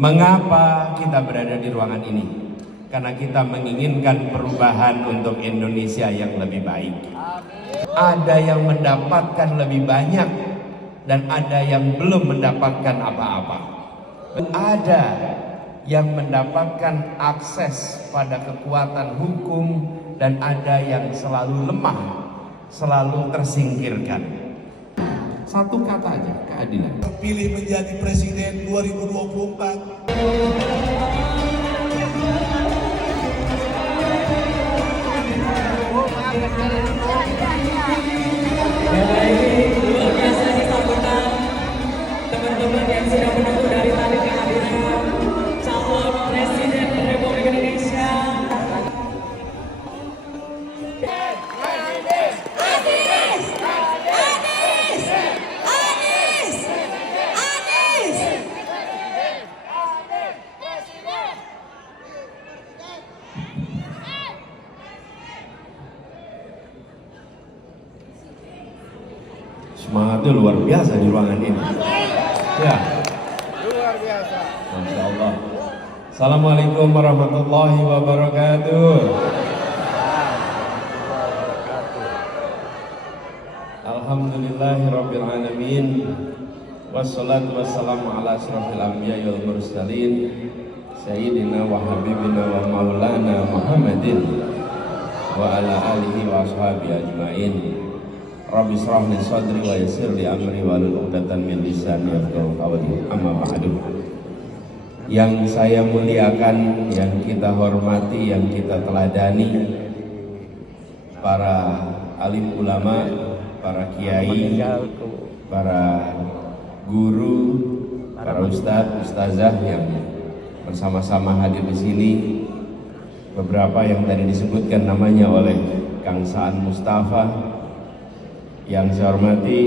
Mengapa kita berada di ruangan ini? Karena kita menginginkan perubahan untuk Indonesia yang lebih baik. Ada yang mendapatkan lebih banyak dan ada yang belum mendapatkan apa-apa. Ada yang mendapatkan akses pada kekuatan hukum dan ada yang selalu lemah, selalu tersingkirkan. Satu kata aja, keadilan. Terpilih menjadi presiden 2024. Luar biasa sih sambutan teman-teman yang sudah menunggu dari tadi kehadiran calon presiden Republik Indonesia. Semangatnya luar biasa di ruangan ini. Ya, Luar biasa. Masya Allah. Assalamualaikum warahmatullahi wabarakatuh. Alhamdulillahirabbil alamin. Wassalatu wassalamu ala asyrafil anbiya'i wal mursalin sayyidina wa habibina wa maulana Muhammadin wa ala alihi wa ashabihi ajmain. Rabbi shrah li sadri wa yassir li amri wahlul 'uqdatam min lisani yafqahu qawli. Amma ba'du. Yang saya muliakan, yang kita hormati, yang kita teladani, para alim ulama, para kiai, para guru, para ustadz, ustazah yang bersama-sama hadir di sini. Beberapa yang tadi disebutkan namanya oleh Kang Saan Mustafa. Yang saya hormati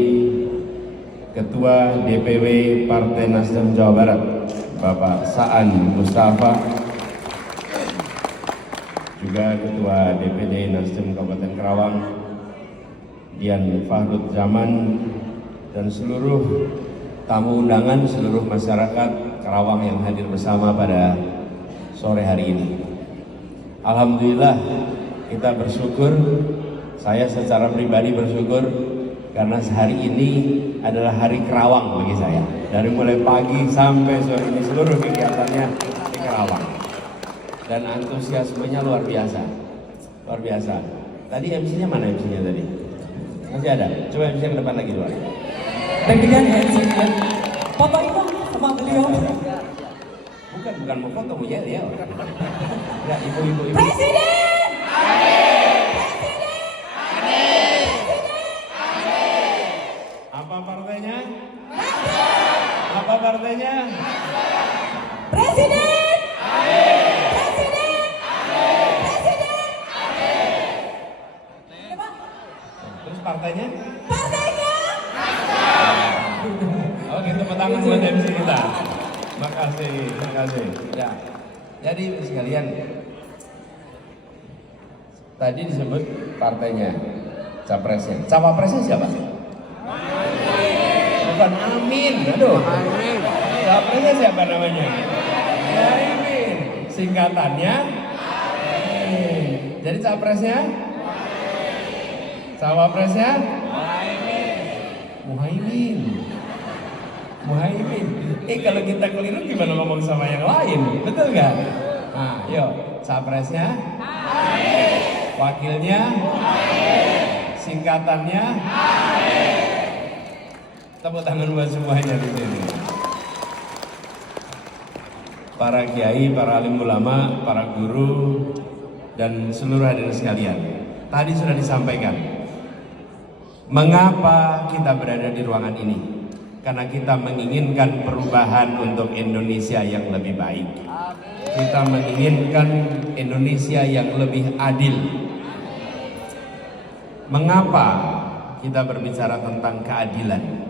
Ketua DPW Partai Nasdem Jawa Barat, Bapak Saan Mustafa, juga Ketua DPD Nasdem Kabupaten Karawang, Dian Fahrud Zaman, dan seluruh tamu undangan, seluruh masyarakat Karawang yang hadir bersama pada sore hari ini. Alhamdulillah, kita bersyukur, saya secara pribadi bersyukur karena sehari ini adalah hari Kerawang bagi saya. Dari mulai pagi sampai sore ini seluruh kegiatannya di Kerawang. Dan antusiasmenya luar biasa. Luar biasa. Tadi MC-nya mana MC-nya tadi? Masih ada? Coba MC yang depan lagi luar. Deg-degan ya di sini. Foto itu sama beliau. Bukan mau foto, mau yel ya. Ya, ibu-ibu. Presiden! Apa partainya? Apa partainya? Presiden! Presiden! Presiden! Terus partainya? Partainya! Oke, tepuk tangan buat MC kita. Makasih, makasih. Ya, jadi sekalian, tadi disebut partainya, capresnya. Cawapresnya siapa? Bukan Amin, aduh. Capresnya siapa namanya? Amin. Singkatannya? Amin. Jadi capresnya? Cawapresnya? Muhaimin. Muhaimin. Kalau kita keliru gimana ngomong sama yang lain? Betul nggak? Nah, yuk. Capresnya? Wakilnya? Singkatannya? Tepuk tangan buat semuanya di sini. Para kiai, para alim ulama, para guru, dan seluruh hadirin sekalian. Tadi sudah disampaikan. Mengapa kita berada di ruangan ini? Karena kita menginginkan perubahan untuk Indonesia yang lebih baik. Kita menginginkan Indonesia yang lebih adil. Mengapa kita berbicara tentang keadilan?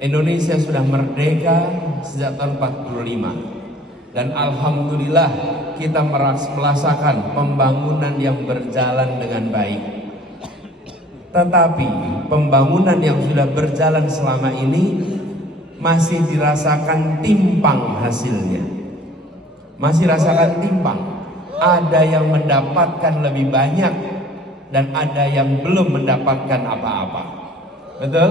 Indonesia sudah merdeka sejak tahun 45 dan alhamdulillah kita merasakan pembangunan yang berjalan dengan baik. Tetapi pembangunan yang sudah berjalan selama ini masih dirasakan timpang hasilnya. Masih rasakan timpang. Ada yang mendapatkan lebih banyak dan ada yang belum mendapatkan apa-apa. Betul?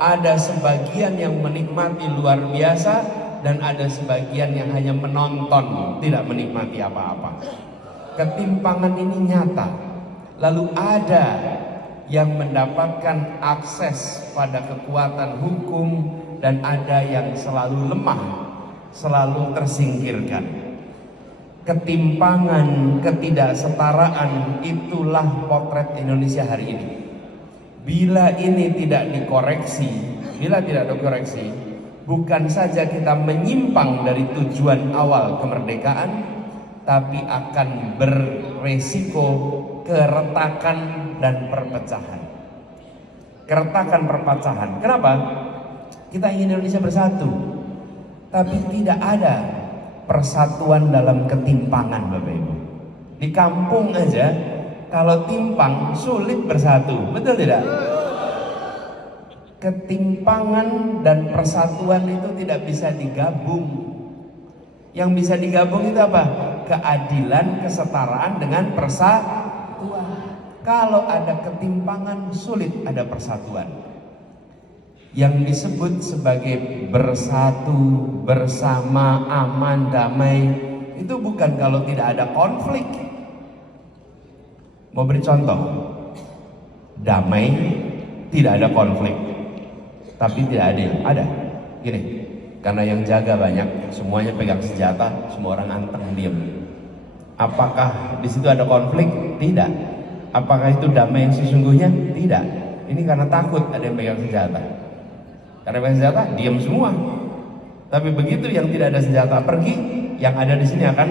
Ada sebagian yang menikmati luar biasa dan ada sebagian yang hanya menonton, tidak menikmati apa-apa. Ketimpangan ini nyata. Lalu ada yang mendapatkan akses pada kekuatan hukum dan ada yang selalu lemah, selalu tersingkirkan. Ketimpangan, ketidaksetaraan, itulah potret Indonesia hari ini. Bila ini tidak dikoreksi, bukan saja kita menyimpang dari tujuan awal kemerdekaan, tapi akan beresiko keretakan dan perpecahan. Keretakan perpecahan. Kenapa? Kita ingin Indonesia bersatu, tapi tidak ada persatuan dalam ketimpangan, Bapak Ibu. Di kampung aja kalau timpang sulit bersatu, betul tidak? Ketimpangan dan persatuan itu tidak bisa digabung. Yang bisa digabung itu apa? Keadilan, kesetaraan dengan persatuan. Kalau ada ketimpangan, sulit ada persatuan. Yang disebut sebagai bersatu, bersama, aman, damai, itu bukan kalau tidak ada konflik. Mau beri contoh, damai, tidak ada konflik, tapi tidak adil. Ada, gini, karena yang jaga banyak, semuanya pegang senjata, semua orang anteng diam. Apakah di situ ada konflik? Tidak. Apakah itu damai yang sesungguhnya? Tidak. Ini karena takut ada yang pegang senjata. Karena pegang senjata, diam semua. Tapi begitu yang tidak ada senjata pergi, yang ada di sini akan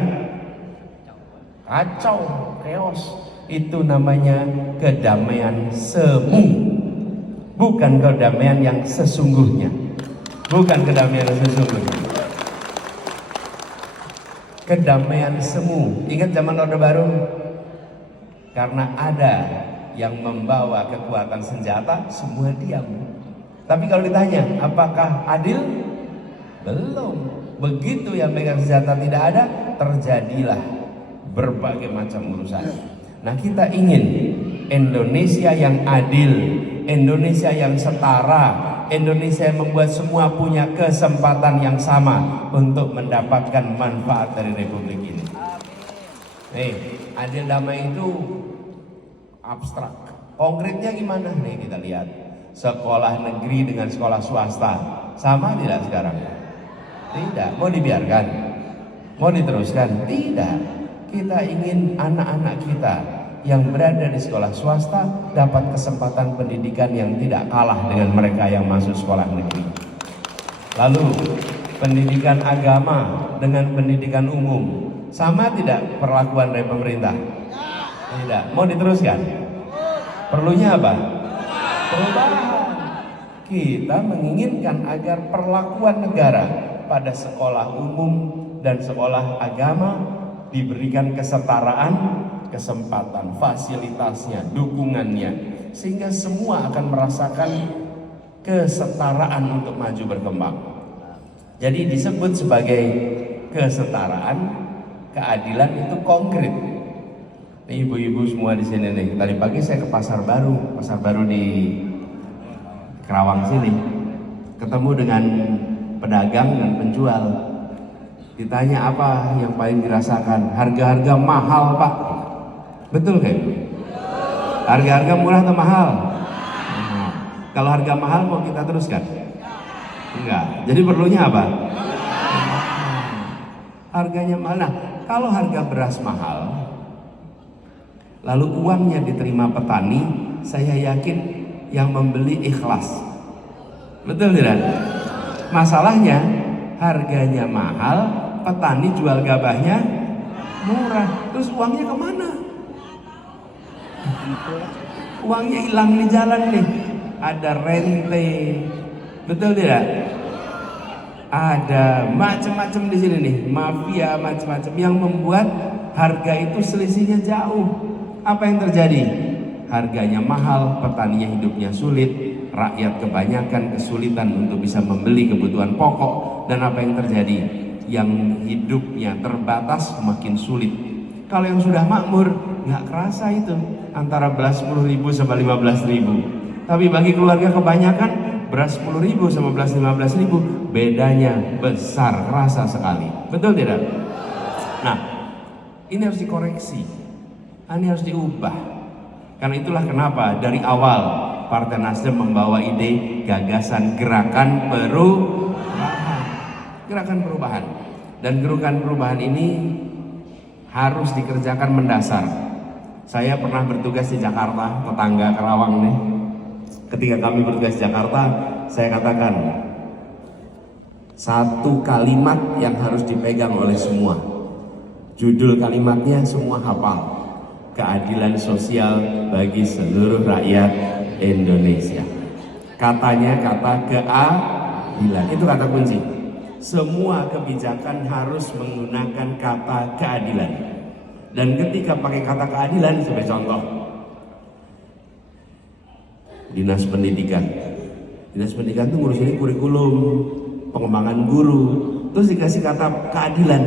kacau, chaos. Itu namanya kedamaian semu, bukan kedamaian yang sesungguhnya. Bukan kedamaian yang sesungguhnya. Kedamaian semu. Ingat zaman Orde Baru? Karena ada yang membawa kekuatan senjata, semua diam. Tapi kalau ditanya, apakah adil? Belum. Begitu yang pegang senjata tidak ada, terjadilah berbagai macam urusan. Nah, kita ingin Indonesia yang adil, Indonesia yang setara, Indonesia yang membuat semua punya kesempatan yang sama untuk mendapatkan manfaat dari Republik ini. Adil damai itu abstrak. Konkretnya gimana? Nih kita lihat. Sekolah negeri dengan sekolah swasta sama tidak sekarang? Tidak. Mau dibiarkan? Mau diteruskan? Tidak. Kita ingin anak-anak kita yang berada di sekolah swasta dapat kesempatan pendidikan yang tidak kalah dengan mereka yang masuk sekolah negeri. Lalu pendidikan agama dengan pendidikan umum sama tidak perlakuan dari pemerintah? Tidak. Mau diteruskan? Perlunya apa? Perubahan. Kita menginginkan agar perlakuan negara pada sekolah umum dan sekolah agama diberikan kesetaraan, kesempatan, fasilitasnya, dukungannya, sehingga semua akan merasakan kesetaraan untuk maju berkembang. Jadi disebut sebagai kesetaraan, keadilan itu konkret. Nih ibu-ibu semua di sini nih. Tadi pagi saya ke Pasar Baru di Kerawang sini, ketemu dengan pedagang dan penjual. Ditanya apa yang paling dirasakan? Harga-harga mahal, Pak. Betul kan? Harga-harga murah atau mahal? Nah, kalau harga mahal mau kita teruskan? Enggak. Jadi perlunya apa? Harganya mahal. Nah, kalau harga beras mahal, lalu uangnya diterima petani, saya yakin yang membeli ikhlas. Betul tidak? Masalahnya harganya mahal, petani jual gabahnya murah, terus uangnya kemana? Uangnya hilang di jalan nih. Ada rente, betul tidak? Ada macam-macam di sini nih, mafia macam-macam yang membuat harga itu selisihnya jauh. Apa yang terjadi? Harganya mahal, petaninya hidupnya sulit, rakyat kebanyakan kesulitan untuk bisa membeli kebutuhan pokok, dan apa yang terjadi? Yang hidupnya terbatas makin sulit. Kalau yang sudah makmur nggak kerasa itu antara beras 10.000 sama 15.000. Tapi bagi keluarga kebanyakan beras 10.000 sama beras 15.000 bedanya besar, kerasa sekali. Betul tidak? Nah, ini harus dikoreksi, ini harus diubah. Karena itulah kenapa dari awal Partai Nasdem membawa ide gagasan gerakan perubahan. Gerakan perubahan. Dan gerakan perubahan ini harus dikerjakan mendasar. Saya pernah bertugas di Jakarta, tetangga Kerawang nih. Ketika kami bertugas di Jakarta, saya katakan satu kalimat yang harus dipegang oleh semua. Judul kalimatnya semua hafal. Keadilan sosial bagi seluruh rakyat Indonesia. Katanya kata keadilan, itu kata kunci. Semua kebijakan harus menggunakan kata keadilan. Dan ketika pakai kata keadilan, sebagai contoh, Dinas Pendidikan itu ngurusin kurikulum, pengembangan guru, terus dikasih kata keadilan.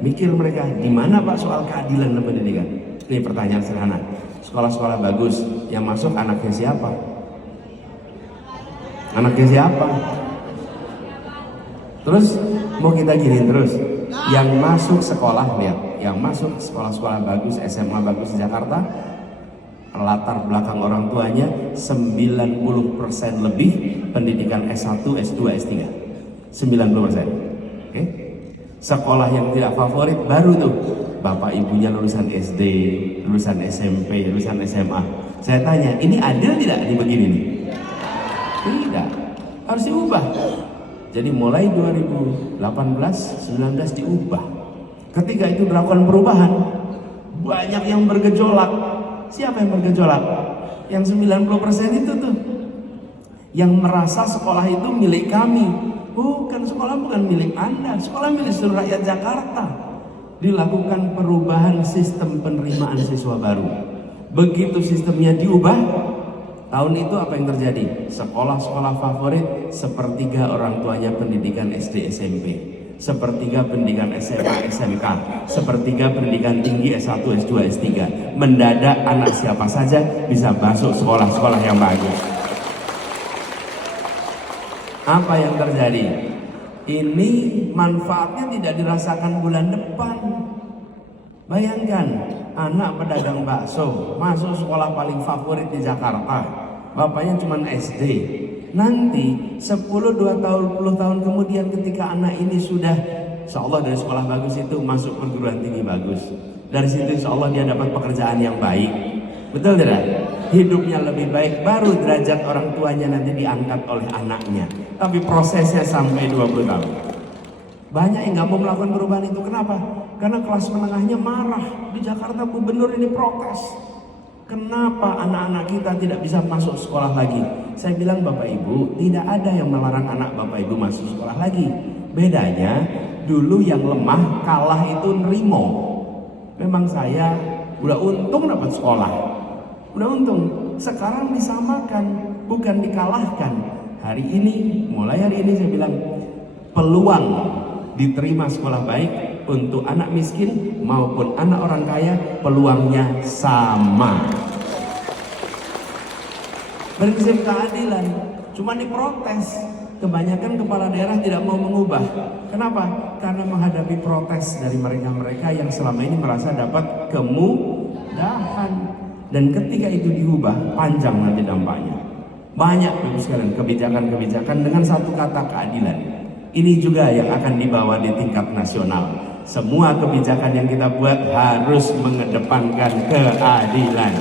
Mikir mereka, di mana Pak soal keadilan dalam pendidikan? Ini pertanyaan sederhana. Sekolah-sekolah bagus, yang masuk anaknya siapa? Anaknya siapa? Terus mau kita gini terus, yang masuk sekolah, lihat, yang masuk sekolah-sekolah bagus, SMA bagus di Jakarta, latar belakang orang tuanya 90% lebih pendidikan S1, S2, S3. 90%. Oke? Sekolah yang tidak favorit baru tuh bapak ibunya lulusan SD, lulusan SMP, lulusan SMA. Saya tanya, ini adil tidak ini begini nih? Tidak, harus diubah. Jadi mulai 2018, 19 diubah. Ketika itu dilakukan perubahan, banyak yang bergejolak. Siapa yang bergejolak? Yang 90% itu tuh, yang merasa sekolah itu milik kami. Bukan, sekolah bukan milik Anda, sekolah milik seluruh rakyat Jakarta. Dilakukan perubahan sistem penerimaan siswa baru. Begitu sistemnya diubah, tahun itu apa yang terjadi? Sekolah-sekolah favorit, sepertiga orang tuanya pendidikan SD SMP, sepertiga pendidikan SMA SMK, sepertiga pendidikan tinggi S1 S2 S3. Mendadak anak siapa saja bisa masuk sekolah-sekolah yang bagus. Apa yang terjadi? Ini manfaatnya tidak dirasakan bulan depan. Bayangkan, anak pedagang bakso masuk sekolah paling favorit di Jakarta, bapaknya cuma SD. Nanti 10-20 tahun kemudian ketika anak ini sudah, insya Allah dari sekolah bagus itu masuk perguruan tinggi bagus, dari situ insya Allah dia dapat pekerjaan yang baik. Betul tidak? Hidupnya lebih baik, baru derajat orang tuanya nanti diangkat oleh anaknya. Tapi prosesnya sampai 20 tahun. Banyak yang nggak mau melakukan perubahan itu. Kenapa? Karena kelas menengahnya marah. Di Jakarta gubernur ini protes. Kenapa anak-anak kita tidak bisa masuk sekolah lagi? Saya bilang, Bapak Ibu, tidak ada yang melarang anak Bapak Ibu masuk sekolah lagi. Bedanya, dulu yang lemah kalah itu nerimo. Memang saya udah untung dapat sekolah, udah untung. Sekarang disamakan, bukan dikalahkan. Hari ini, mulai hari ini saya bilang, peluang diterima sekolah baik untuk anak miskin maupun anak orang kaya, peluangnya sama. Prinsip keadilan, cuma diprotes. Kebanyakan kepala daerah tidak mau mengubah. Kenapa? Karena menghadapi protes dari mereka-mereka yang selama ini merasa dapat kemudahan. Dan ketika itu diubah, panjang nanti dampaknya. Banyak sekali kebijakan-kebijakan dengan satu kata, keadilan. Ini juga yang akan dibawa di tingkat nasional. Semua kebijakan yang kita buat harus mengedepankan keadilan.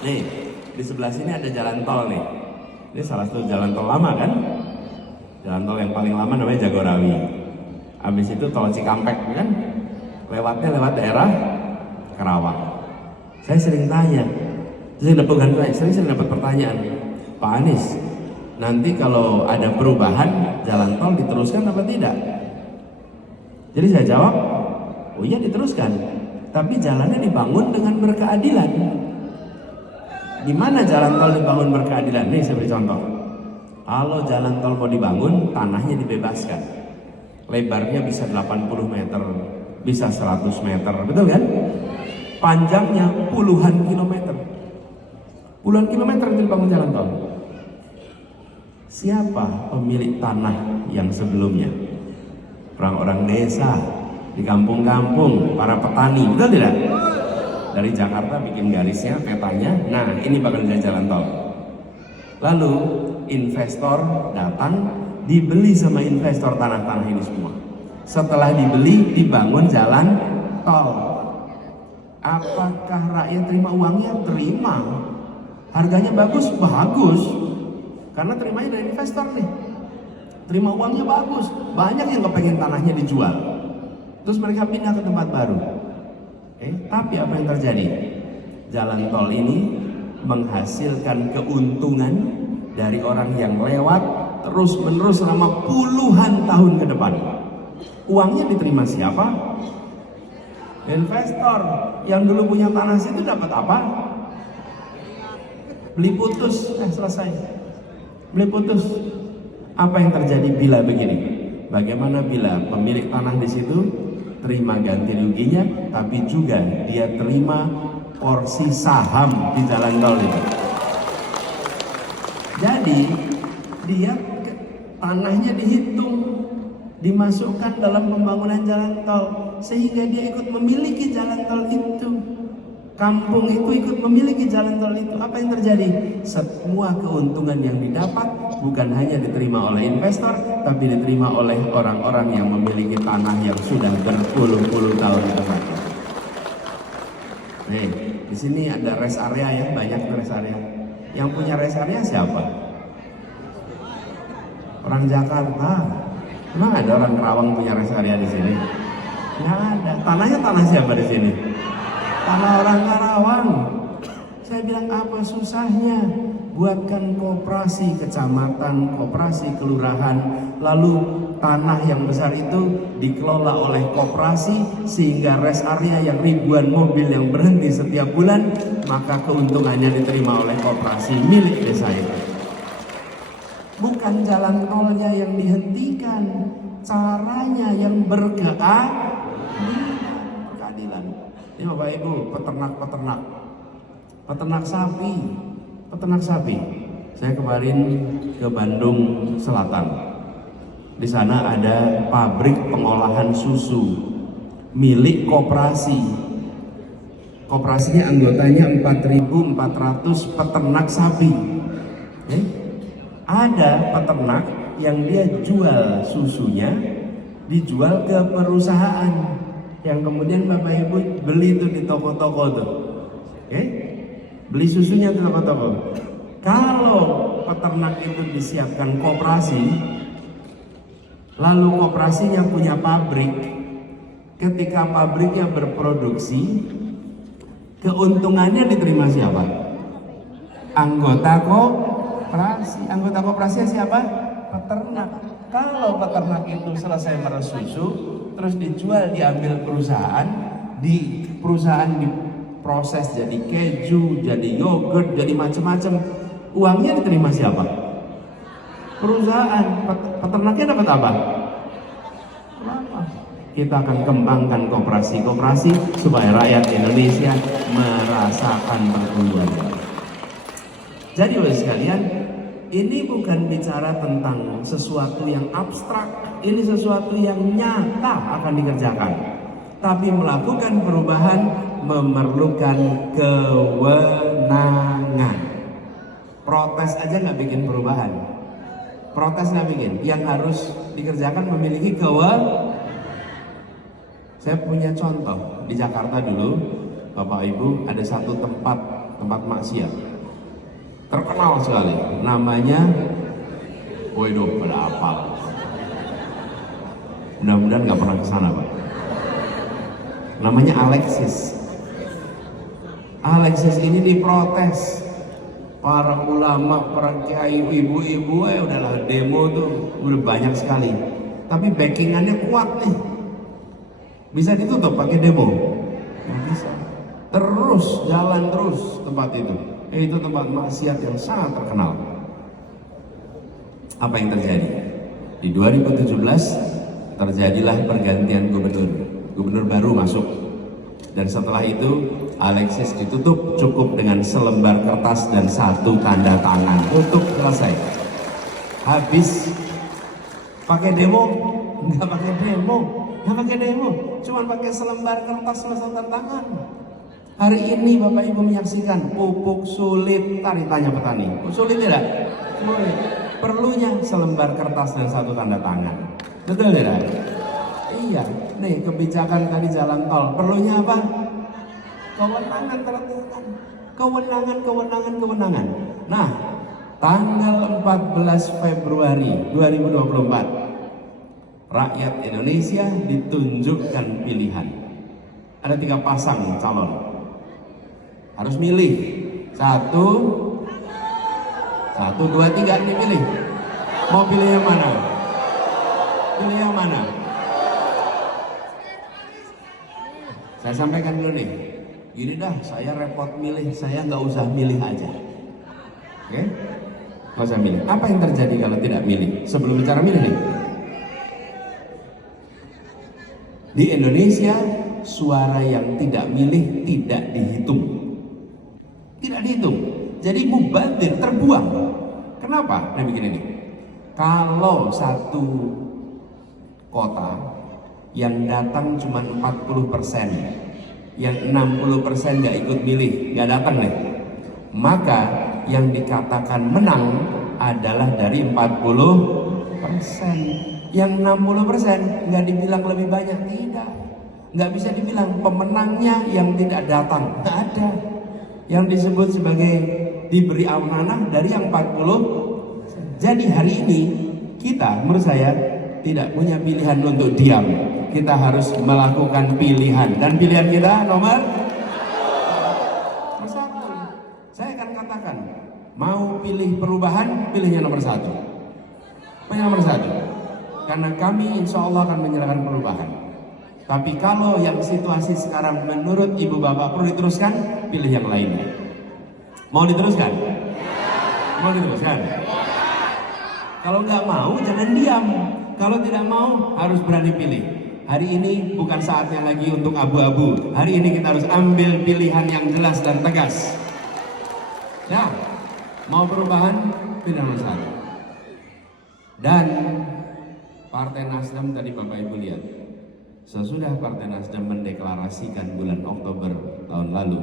Nih, di sebelah sini ada jalan tol nih. Ini salah satu jalan tol lama kan? Jalan tol yang paling lama namanya Jagorawi. Habis itu tol Cikampek kan? Lewatnya lewat daerah Kerawang. Saya sering tanya, sering dapat pertanyaan, Pak Anies, nanti kalau ada perubahan jalan tol diteruskan apa tidak? Jadi saya jawab, oh iya diteruskan, tapi jalannya dibangun dengan berkeadilan. Gimana jalan tol dibangun berkeadilan? Nih saya beri contoh. Kalau jalan tol mau dibangun, tanahnya dibebaskan. Lebarnya bisa 80 meter, bisa 100 meter, betul kan? Panjangnya puluhan kilometer. Puluhan kilometer itu dibangun jalan tol. Siapa pemilik tanah yang sebelumnya? Orang-orang desa, di kampung-kampung, para petani, betul tidak? Dari Jakarta bikin garisnya, petanya, nah ini bakal jadi jalan tol. Lalu investor datang, dibeli sama investor tanah-tanah ini semua. Setelah dibeli, dibangun jalan tol. Apakah rakyat terima uangnya? Terima. Harganya bagus? Bagus. Karena terimanya dari investor nih. Terima uangnya bagus. Banyak yang kepengen tanahnya dijual. Terus mereka pindah ke tempat baru. Tapi apa yang terjadi? Jalan tol ini menghasilkan keuntungan dari orang yang lewat terus-menerus selama puluhan tahun ke depan. Uangnya diterima siapa? Investor. Yang dulu punya tanah situ dapat apa? Beli putus, selesai. Beli putus. Apa yang terjadi bila begini? Bagaimana bila pemilik tanah di situ terima ganti ruginya, tapi juga dia terima porsi saham di jalan tol itu. Jadi dia tanahnya dihitung, dimasukkan dalam pembangunan jalan tol, sehingga dia ikut memiliki jalan tol itu. Kampung itu ikut memiliki jalan tol itu. Apa yang terjadi? Semua keuntungan yang didapat bukan hanya diterima oleh investor, tapi diterima oleh orang-orang yang memiliki tanah yang sudah berpuluh-puluh tahun ke depan. Nih, di sini ada rest area ya, banyak rest area. Yang punya rest area siapa? Orang Jakarta. Emang ada orang Kerawang punya rest area di sini? Nggak ada. Tanahnya tanah siapa di sini? Tanah orang Karawang. Saya bilang apa susahnya? Buatkan koperasi kecamatan, koperasi kelurahan, lalu tanah yang besar itu dikelola oleh koperasi sehingga rest area yang ribuan mobil yang berhenti setiap bulan, maka keuntungannya diterima oleh koperasi milik desa itu. Bukan jalan tolnya yang dihentikan, caranya yang berkeadilan. Ini Bapak Ibu, peternak sapi. Saya kemarin ke Bandung Selatan. Di sana ada pabrik pengolahan susu milik koperasi. Koperasinya anggotanya 4.400 peternak sapi. Ada peternak yang dia jual susunya, dijual ke perusahaan. Yang kemudian Bapak Ibu beli itu di toko-toko tuh, beli susunya di toko-toko. Kalau peternak itu disiapkan koperasi, lalu koperasinya punya pabrik, ketika pabriknya berproduksi, keuntungannya diterima siapa? Anggota koperasi. Anggota koperasinya siapa? Peternak. Kalau peternak itu selesai meres susu, terus dijual, diambil perusahaan, di perusahaan diproses jadi keju, jadi yogurt, jadi macam-macam. Uangnya diterima siapa? Perusahaan. Peternaknya dapat apa? Kenapa? Kita akan kembangkan koperasi-koperasi supaya rakyat Indonesia merasakan pertumbuhan. Jadi oleh sekalian, ini bukan bicara tentang sesuatu yang abstrak, ini sesuatu yang nyata akan dikerjakan. Tapi melakukan perubahan memerlukan kewenangan. Protes aja nggak bikin perubahan. Protes nggak bikin. Yang harus dikerjakan memiliki kewenangan. Saya punya contoh di Jakarta dulu, Bapak Ibu, ada satu tempat maksiat. Terkenal sekali, namanya, waduh, pada apa? Mudah-mudahan nggak pernah kesana, Pak. Namanya Alexis. Alexis ini diprotes. Para ulama, para kiai, ibu-ibu, udahlah demo tuh udah banyak sekali. Tapi backingannya kuat nih. Bisa ditutup pakai demo? Nggak bisa. Terus jalan terus tempat itu. Itu tempat maksiat yang sangat terkenal. Apa yang terjadi? Di 2017 terjadilah pergantian gubernur. Gubernur baru masuk. Dan setelah itu Alexis ditutup cukup dengan selembar kertas dan 1 tanda tangan. Tutup, selesai. Habis. Pakai demo? Enggak pakai demo. Enggak pakai demo. Cuma pakai selembar kertas sama 1 tanda tangan. Hari ini Bapak Ibu menyaksikan pupuk sulit, tadi tanya petani, sulit tidak? Sulit. Perlunya selembar kertas dan 1 tanda tangan. Betul tidak? Iya. Nih kebijakan tadi jalan tol, perlunya apa? Kewenangan, kewenangan. Nah, tanggal 14 Februari 2024, rakyat Indonesia ditunjukkan pilihan. Ada 3 pasang calon. Harus milih 1, 2, 3 dipilih. Mau pilih yang mana? Pilih yang mana? Saya sampaikan dulu nih. Gini dah, saya repot milih, saya nggak usah milih aja. Oke? Nggak usah milih. Apa yang terjadi kalau tidak milih? Sebelum bicara milih nih. Di Indonesia, suara yang tidak milih tidak dihitung. Tidak dihitung. Jadi mubazir, terbuang. Kenapa? Nah begini nih. Kalau satu kota yang datang cuma 40%, yang 60% nggak ikut milih, nggak datang nih, maka yang dikatakan menang adalah dari 40%. Yang 60% nggak dibilang lebih banyak, tidak. Nggak bisa dibilang pemenangnya yang tidak datang, nggak ada. Yang disebut sebagai diberi amanah dari yang 40. Jadi hari ini kita, menurut saya, tidak punya pilihan untuk diam. Kita harus melakukan pilihan, dan pilihan kita nomor 1. Saya akan katakan, mau pilih perubahan, pilihnya nomor 1. Pilih nomor 1. Karena kami insya Allah akan menyerahkan perubahan. Tapi kalau yang situasi sekarang menurut ibu bapak perlu diteruskan, pilih yang lainnya. Mau diteruskan? Mau diteruskan? Kalau nggak mau, jangan diam. Kalau tidak mau, harus berani pilih. Hari ini bukan saatnya lagi untuk abu-abu. Hari ini kita harus ambil pilihan yang jelas dan tegas. Ya, mau perubahan, pilih nomor 1. Dan Partai Nasdem tadi Bapak Ibu lihat, sesudah Partai Nasdem mendeklarasikan bulan Oktober tahun lalu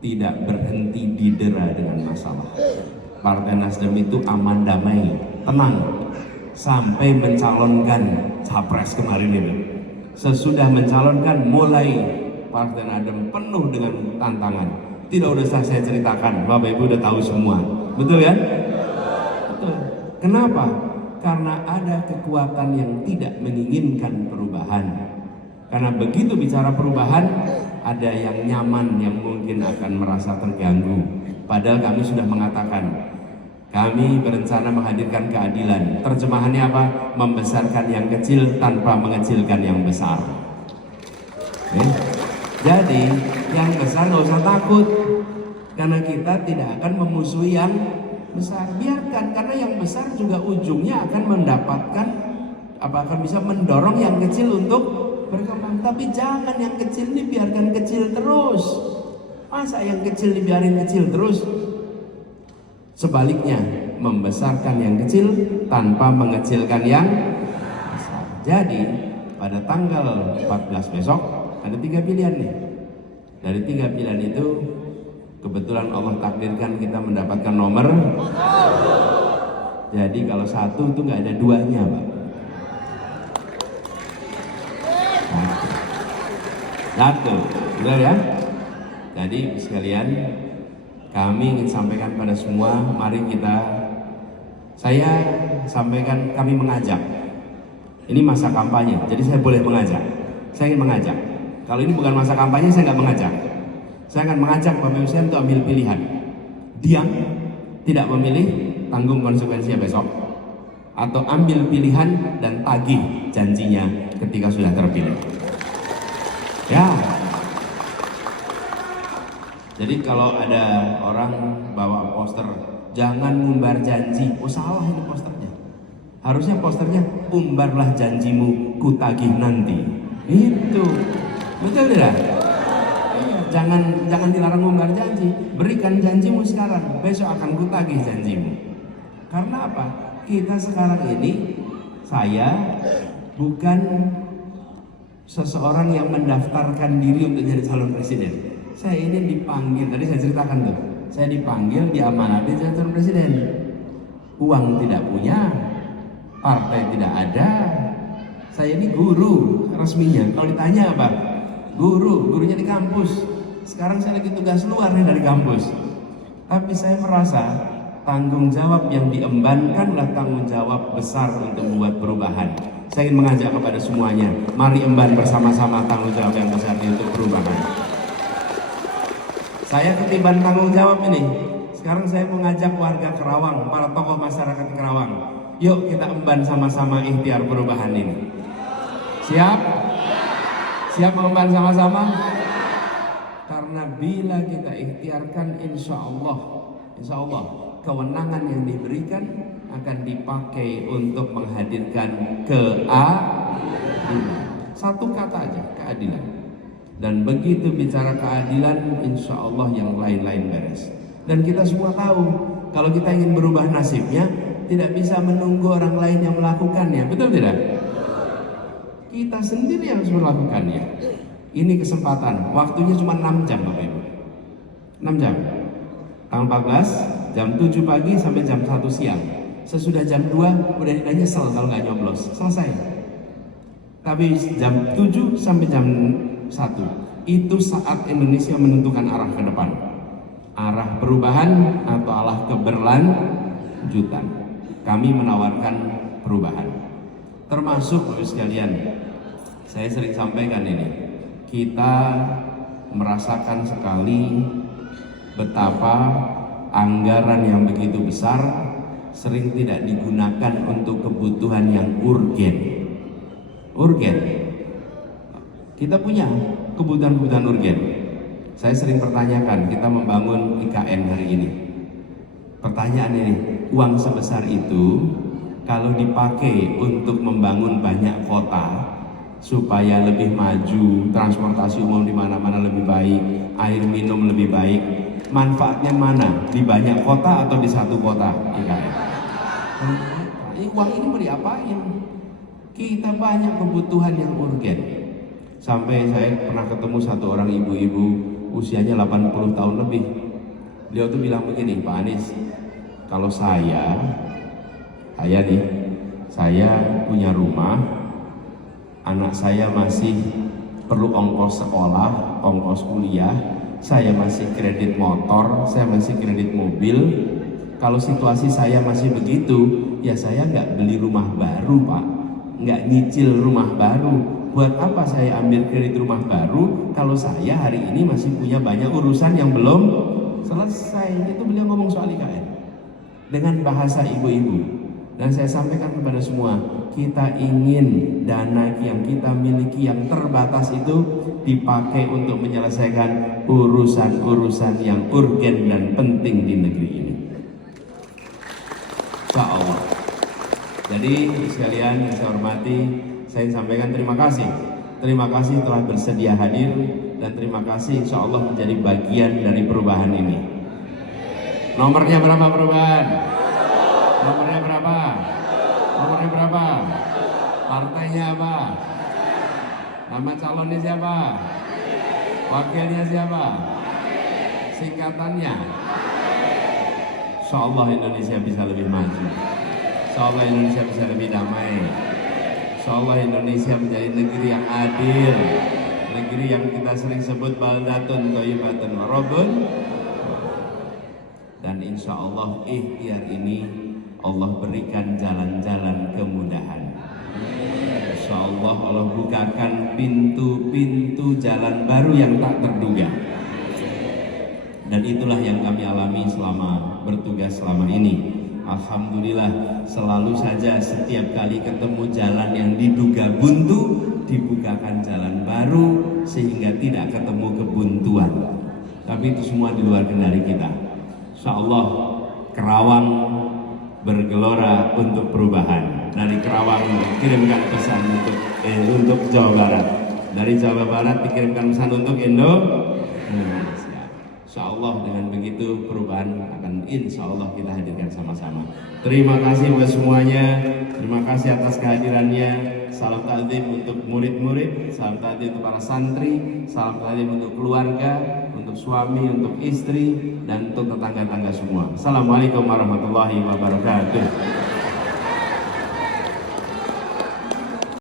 tidak berhenti didera dengan masalah. Partai Nasdem itu aman damai, tenang, sampai mencalonkan capres kemarin itu. Sesudah mencalonkan, mulai Partai Nasdem penuh dengan tantangan. Tidak usah saya ceritakan, Bapak Ibu udah tahu semua. Betul ya? Betul. Kenapa? Karena ada kekuatan yang tidak menginginkan perubahan. Karena begitu bicara perubahan, ada yang nyaman yang mungkin akan merasa terganggu. Padahal kami sudah mengatakan, kami berencana menghadirkan keadilan. Terjemahannya apa? Membesarkan yang kecil tanpa mengecilkan yang besar. Jadi yang besar nggak usah takut, karena kita tidak akan memusuhi yang besar. Biarkan, karena yang besar juga ujungnya akan mendapatkan, akan bisa mendorong yang kecil untuk berkembang. Tapi jangan yang kecil ini biarkan kecil terus. Masa yang kecil dibiarin kecil terus? Sebaliknya, membesarkan yang kecil tanpa mengecilkan yang besar. Jadi pada tanggal 14 besok ada 3 pilihan nih. Dari 3 pilihan itu kebetulan Allah takdirkan kita mendapatkan nomor. Jadi kalau 1 itu nggak ada 2-nya, Pak. Satu, benar ya? Jadi sekalian, kami ingin sampaikan pada semua, mari saya sampaikan, kami mengajak. Ini masa kampanye, jadi saya boleh mengajak. Saya ingin mengajak. Kalau ini bukan masa kampanye, saya nggak mengajak. Saya akan mengajak Bapak Ibu sekalian untuk ambil pilihan. Diam, tidak memilih, tanggung konsekuensinya besok. Atau ambil pilihan dan tagih janjinya ketika sudah terpilih. Ya. Jadi kalau ada orang bawa poster jangan ngumbar janji, oh salah ini posternya. Harusnya posternya umbarlah janjimu, kutagih nanti. Itu betul tidak? Iya, jangan dilarang ngumbar janji. Berikan janjimu sekarang, besok akan kutagih janjimu. Karena apa? Kita sekarang ini, saya bukan seseorang yang mendaftarkan diri untuk jadi calon presiden. Saya ini dipanggil, tadi saya ceritakan tuh, saya dipanggil, diamanati jadi calon presiden. Uang tidak punya, partai tidak ada. Saya ini guru resminya. Kalau ditanya apa? Gurunya di kampus. Sekarang saya lagi tugas luar nih dari kampus. Tapi saya merasa tanggung jawab yang diembankanlah tanggung jawab besar untuk membuat perubahan. Saya ingin mengajak kepada semuanya, mari emban bersama-sama tanggung jawab yang besar ini untuk perubahan. Saya ketiban tanggung jawab ini. Sekarang saya mengajak warga Kerawang, para tokoh masyarakat Kerawang. Yuk kita emban sama-sama ikhtiar perubahan ini. Siap? Siap mengemban sama-sama? Karena bila kita ikhtiarkan, insya Allah kewenangan yang diberikan akan dipakai untuk menghadirkan keadilan. Satu kata aja, keadilan. Dan begitu bicara keadilan, insya Allah yang lain-lain beres. Dan kita semua tahu, kalau kita ingin berubah nasibnya, tidak bisa menunggu orang lain yang melakukannya, betul tidak? Kita sendiri yang harus melakukannya. Ini kesempatan, waktunya cuma 6 jam Bapak Ibu. 6 jam. Tanggal 14, jam 7 pagi sampai jam 1 siang. Sesudah jam 2, udah nyesel kalau nggak nyoblos, selesai. Tapi jam 7 sampai jam 1, itu saat Indonesia menentukan arah ke depan. Arah perubahan atau arah keberlanjutan. Kami menawarkan perubahan. Termasuk Bapak sekalian, saya sering sampaikan ini, kita merasakan sekali betapa anggaran yang begitu besar sering tidak digunakan untuk kebutuhan yang urgen. Kita punya kebutuhan-kebutuhan urgen. Saya sering pertanyakan, kita membangun IKN hari ini. Pertanyaan ini, uang sebesar itu kalau dipakai untuk membangun banyak kota supaya lebih maju, transportasi umum di mana-mana lebih baik, air minum lebih baik, manfaatnya mana? Di banyak kota atau di satu kota IKN? Uang ini mau diapain? Kita banyak kebutuhan yang urgen. Sampai saya pernah ketemu satu orang ibu-ibu usianya 80 tahun lebih. Beliau tuh bilang begini, Pak Anies, kalau saya punya rumah, anak saya masih perlu ongkos sekolah, ongkos kuliah, saya masih kredit motor, saya masih kredit mobil. Kalau situasi saya masih begitu, ya saya nggak beli rumah baru Pak, nggak nyicil rumah baru. Buat apa saya ambil kredit rumah baru kalau saya hari ini masih punya banyak urusan yang belum selesai. Itu beliau ngomong soal IKN dengan bahasa ibu-ibu. Dan saya sampaikan kepada semua, kita ingin dana yang kita miliki yang terbatas itu dipakai untuk menyelesaikan urusan-urusan yang urgen dan penting di negeri ini. Insya Allah. Jadi sekalian yang saya hormati, saya sampaikan terima kasih. Terima kasih telah bersedia hadir dan terima kasih insya Allah menjadi bagian dari perubahan ini. Nomornya berapa perubahan? Nomornya berapa? Nomornya berapa? Partainya apa? Nama calonnya siapa? Wakilnya siapa? Singkatannya? Insya Allah Indonesia bisa lebih maju. Insya Allah Indonesia bisa lebih damai. Insya Allah Indonesia menjadi negeri yang adil, negeri yang kita sering sebut baldatun thayyibatun warabun. Dan insya Allah ikhtiar ini Allah berikan jalan-jalan kemudahan. Insya Allah Allah bukakan pintu-pintu jalan baru yang tak terduga. Dan itulah yang kami alami selama bertugas selama ini. Alhamdulillah, selalu saja setiap kali ketemu jalan yang diduga buntu, dibukakan jalan baru sehingga tidak ketemu kebuntuan. Tapi tapi itu semua di luar kendali kita. Insya Allah Kerawang bergelora untuk perubahan. Dari Kerawang kirimkan pesan untuk Jawa Barat. Dari Jawa Barat dikirimkan pesan untuk Indonesia. Insya Allah dengan begitu perubahan akan insya Allah kita hadirkan sama-sama. Terima kasih buat semuanya. Terima kasih atas kehadirannya. Salam takdim untuk murid-murid, salam takdim untuk para santri, salam takdim untuk keluarga, untuk suami, untuk istri, dan untuk tetangga-tetangga semua. Assalamualaikum warahmatullahi wabarakatuh.